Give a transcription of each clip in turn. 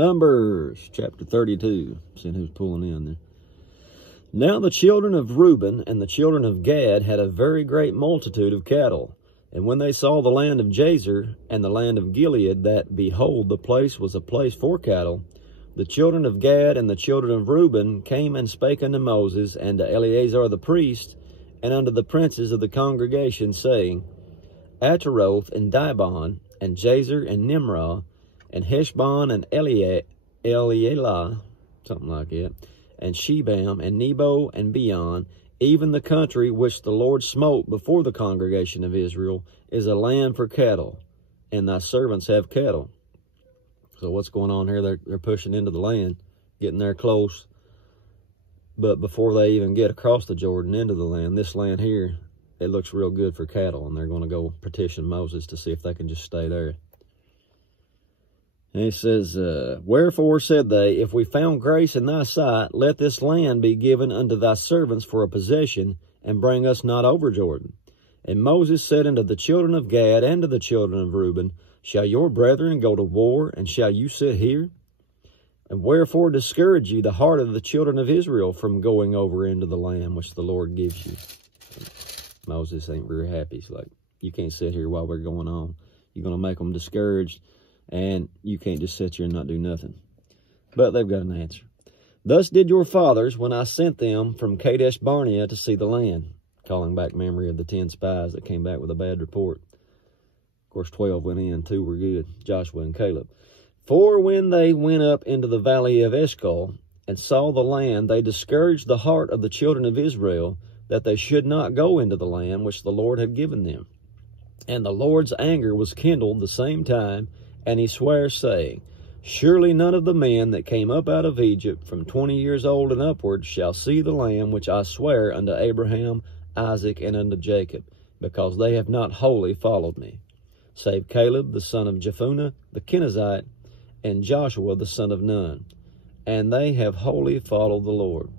Numbers chapter 32. Seeing who's pulling in there. Now the children of Reuben and the children of Gad had a very great multitude of cattle. And when they saw the land of Jazer and the land of Gilead, that, behold, the place was a place for cattle, the children of Gad and the children of Reuben came and spake unto Moses and to Eleazar the priest, and unto the princes of the congregation, saying, Ataroth and Dibon, and Jazer and Nimrah, and Heshbon and Elealah, something like it, and Shebam and Nebo and Beon, even the country which the Lord smote before the congregation of Israel, is a land for cattle, and thy servants have cattle. So what's going on here? They're pushing into the land, getting there close. But before they even get across the Jordan into the land, this land here, it looks real good for cattle, and they're going to go petition Moses to see if they can just stay there. And he says, Wherefore said they, If we found grace in thy sight, let this land be given unto thy servants for a possession, and bring us not over Jordan. And Moses said unto the children of Gad and to the children of Reuben, Shall your brethren go to war, and shall you sit here? And wherefore discourage ye the heart of the children of Israel from going over into the land which the Lord gives you? Moses ain't very happy. He's like, you can't sit here while we're going on. You're going to make them discouraged, and you can't just sit here and not do nothing. But they've got an answer. Thus did your fathers when I sent them from Kadesh Barnea to see the land, calling back memory of the 10 spies that came back with a bad report. Of course, 12 went in, 2 were good, Joshua and Caleb. For when they went up into the valley of Eshcol and saw the land, they discouraged the heart of the children of Israel, that they should not go into the land which the Lord had given them. And the Lord's anger was kindled the same time, and he sware, saying, Surely none of the men that came up out of Egypt from 20 years old and upward shall see the land which I swear unto Abraham, Isaac, and unto Jacob, because they have not wholly followed me, save Caleb the son of Jephunneh the Kenizzite, and Joshua the son of Nun, and they have wholly followed the Lord.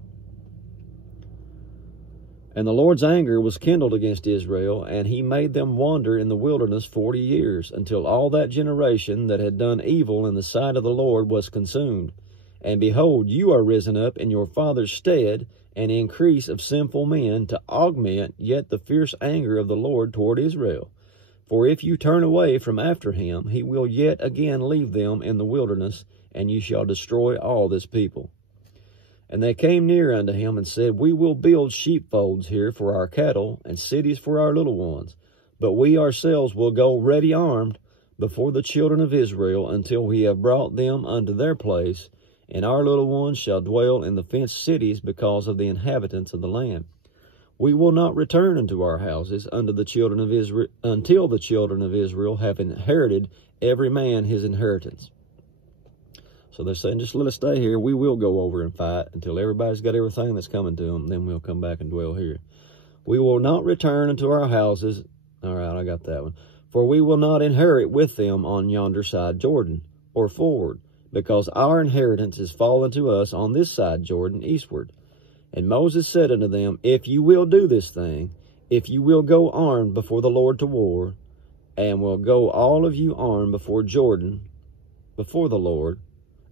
And the Lord's anger was kindled against Israel, and he made them wander in the wilderness 40 years, until all that generation that had done evil in the sight of the Lord was consumed. And behold, you are risen up in your father's stead, an increase of sinful men, to augment yet the fierce anger of the Lord toward Israel. For if you turn away from after him, he will yet again leave them in the wilderness, and you shall destroy all this people. And they came near unto him and said, We will build sheepfolds here for our cattle, and cities for our little ones. But we ourselves will go ready armed before the children of Israel, until we have brought them unto their place, and our little ones shall dwell in the fenced cities because of the inhabitants of the land. We will not return unto our houses unto the children of Israel, until the children of Israel have inherited every man his inheritance. So they're saying, just let us stay here. We will go over and fight until everybody's got everything that's coming to them. Then we'll come back and dwell here. We will not return unto our houses. All right, I got that one. For we will not inherit with them on yonder side Jordan, or forward, because our inheritance is fallen to us on this side Jordan eastward. And Moses said unto them, If you will do this thing, if you will go armed before the Lord to war, and will go all of you armed before Jordan, before the Lord,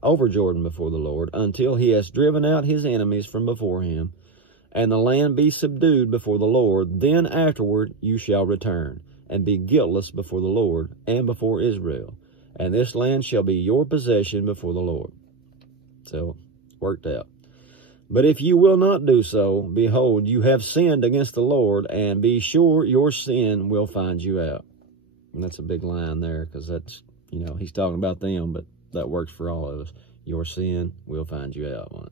over Jordan before the Lord, until he has driven out his enemies from before him, and the land be subdued before the Lord, then afterward you shall return, and be guiltless before the Lord, and before Israel. And this land shall be your possession before the Lord. So, worked out. But if you will not do so, behold, you have sinned against the Lord, and be sure your sin will find you out. And that's a big line there, because that's, he's talking about them, but that works for all of us. Your sin will find you out.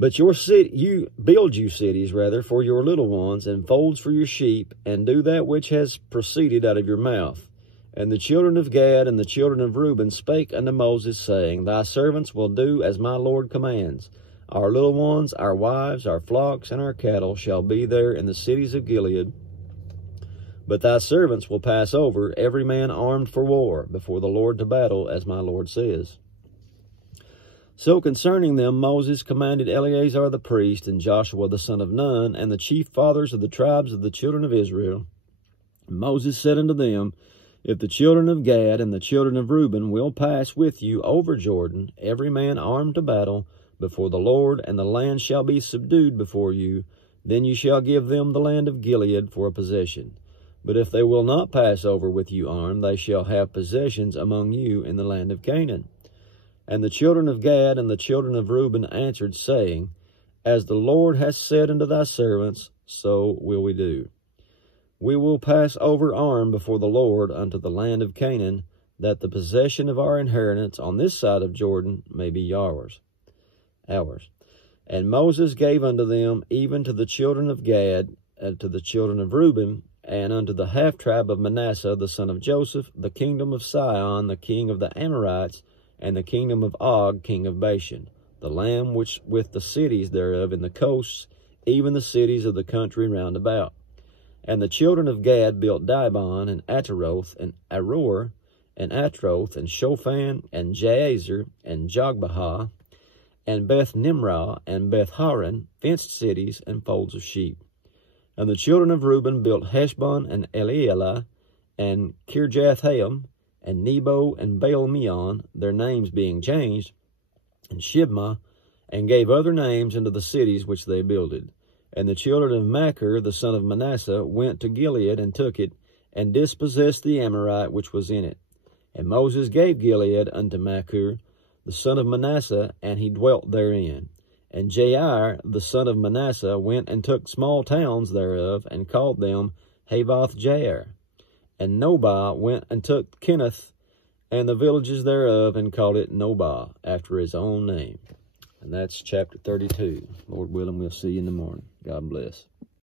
But you build you cities, rather, for your little ones, and folds for your sheep, and do that which has proceeded out of your mouth. And the children of Gad and the children of Reuben spake unto Moses, saying, Thy servants will do as my Lord commands. Our little ones, our wives, our flocks, and our cattle shall be there in the cities of Gilead. But thy servants will pass over, every man armed for war, before the Lord to battle, as my Lord says. So concerning them Moses commanded Eleazar the priest, and Joshua the son of Nun, and the chief fathers of the tribes of the children of Israel. Moses said unto them, If the children of Gad and the children of Reuben will pass with you over Jordan, every man armed to battle, before the Lord, and the land shall be subdued before you, then you shall give them the land of Gilead for a possession. But if they will not pass over with you armed, they shall have possessions among you in the land of Canaan. And the children of Gad and the children of Reuben answered, saying, As the Lord hath said unto thy servants, so will we do. We will pass over armed before the Lord unto the land of Canaan, that the possession of our inheritance on this side of Jordan may be ours. And Moses gave unto them, even to the children of Gad, and to the children of Reuben, and unto the half tribe of Manasseh, the son of Joseph, the kingdom of Sihon, the king of the Amorites, and the kingdom of Og, king of Bashan, the land which with the cities thereof in the coasts, even the cities of the country round about. And the children of Gad built Dibon, and Ataroth, and Aror, and Atroth, and Shophan, and Jazer, and Jogbehah, and Beth Nimrah, and Beth Haran, fenced cities, and folds of sheep. And the children of Reuben built Heshbon, and Elealeh, and Kirjathhaim, and Nebo, and Baal-meon, their names being changed, and Shibmah, and gave other names unto the cities which they builded. And the children of Machir, the son of Manasseh, went to Gilead, and took it, and dispossessed the Amorite which was in it. And Moses gave Gilead unto Machir, the son of Manasseh, and he dwelt therein. And Jair, the son of Manasseh, went and took small towns thereof, and called them Havoth Jair. And Nobah went and took Kenath, and the villages thereof, and called it Nobah, after his own name. And that's chapter 32. Lord willing, we'll see you in the morning. God bless.